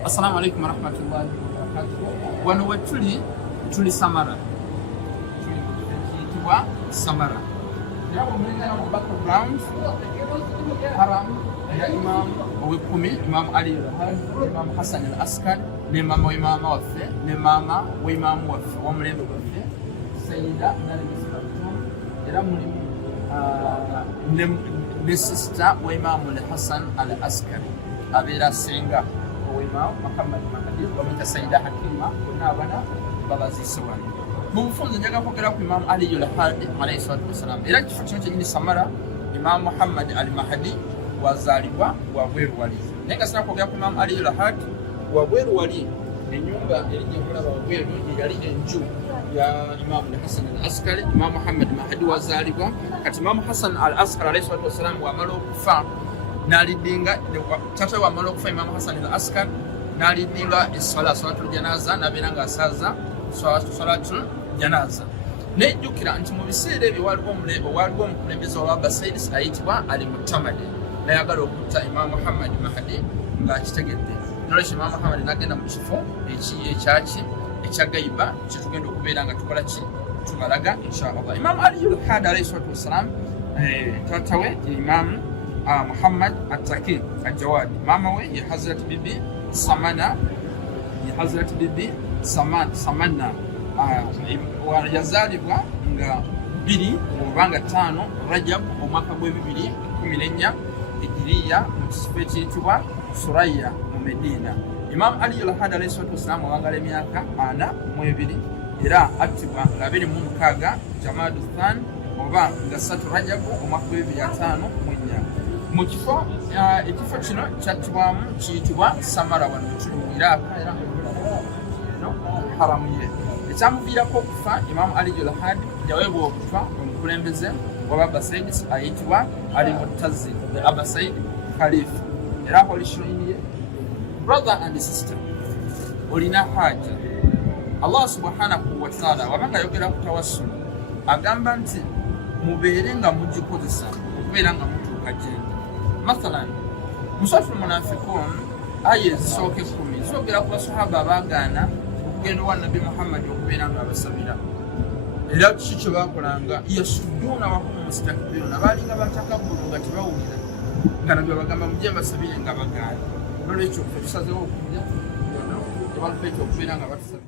Assalamu alaikum warahmatullahi wabarakatuh. Wano we tuli Samara. Tuli Samara. Yabo mlinga mu background haram ya Imam Owekumi, Imam Ali al-Hadi, Imam Hassan al-Askari, ne mama wa imama waffe, ne mama wa imamu waffe wa mulembe waffe Sayyida Nali Muslimatun era mulimu ne sister wa Imam al-Hassan al-Askari abera senga wa Imam Muhammad Mahdi wa mita Sayyida Hakima kuna abana babazise wano mu bufunze njaga kwogera ku Imam Ali al-Hadi alayhi salatu wassalam era kifo kino kyenyini Samara Imam Muhammad al-Mahdi wazalibwa wa bweru wali nenga sina kwogera ku Imam Ali al-Hadi wa bweru wali enyumba erinye kulaba wa bweru yali enju ya Imam Hassan al-Askari. Imam Muhammad Mahdi wazalibwa kati Imam Hassan al-Askari alayhi salatu wassalam wa malo kufa nalidinga tata wa malo kufa Imam Hassan al-Askari nalidinga salatul janaza nabiranga asaza salatul janaza nejjukira nti mu biseera ebyo waliwo omukulembeze w'Abasayidis ayitibwa Ali Mutamadi nayagala okutta Imam Muhammad Mahdi ng'akitegedde nolwekyo Imam Muhammad n'agenda mu kifo ekyaki ekya Gaiba kyetugenda okubeera nga tukola ki tubalaga inshallah. Imam Ali al-Hadi alayhi salatu wassalam tata we Imam Muhammad At-Taqi Al-Jawadi, mama we ye Hazrat Bibi Samana yazalibwa nga 2 obanga 5 Rajab omwaka gwe 2014 Hijriya mu kifo ekiyitibwa Suraya mu Medina. Imam Ali al-Hadi alayhi salatu wassalam wangala emyaka 42 era attibwa nga 26 Jamadu Than oba nga 3 Rajab omwaka gwe 2005 mu kifo ekifo kino kyattibwamu kiyitibwa Samara wano tuli mu Iraq era haramu ye ekyamuviirako okufa Imam Ali al-Hadi yaweebwa okufa omukulembeze w'Abasayidis ayitibwa Ali Mu'tazzi the Abbasid Caliph era holishoiniye. Brother and sister olina haja Allah subhanahu wa ta'ala wabanga yogera ku tawassul agamba nti mubeere nga mugikozesa okubeera nga mutuuka gyenda. Mathalan Musafu Munafiqun aya ezisooka 10 zogera ku basahaba abaagaana okugenda wa Nabi Muhammad okubeera nga abasabira era kiki bakolanga yasudduna wahum mustakbiruna balinga batakabbulu nga tebawulira nga Nabi bagamba mujje mbasabire nga bagaana nolwekyo tusazeewo okujja tebakupeka okubeera nga batusabira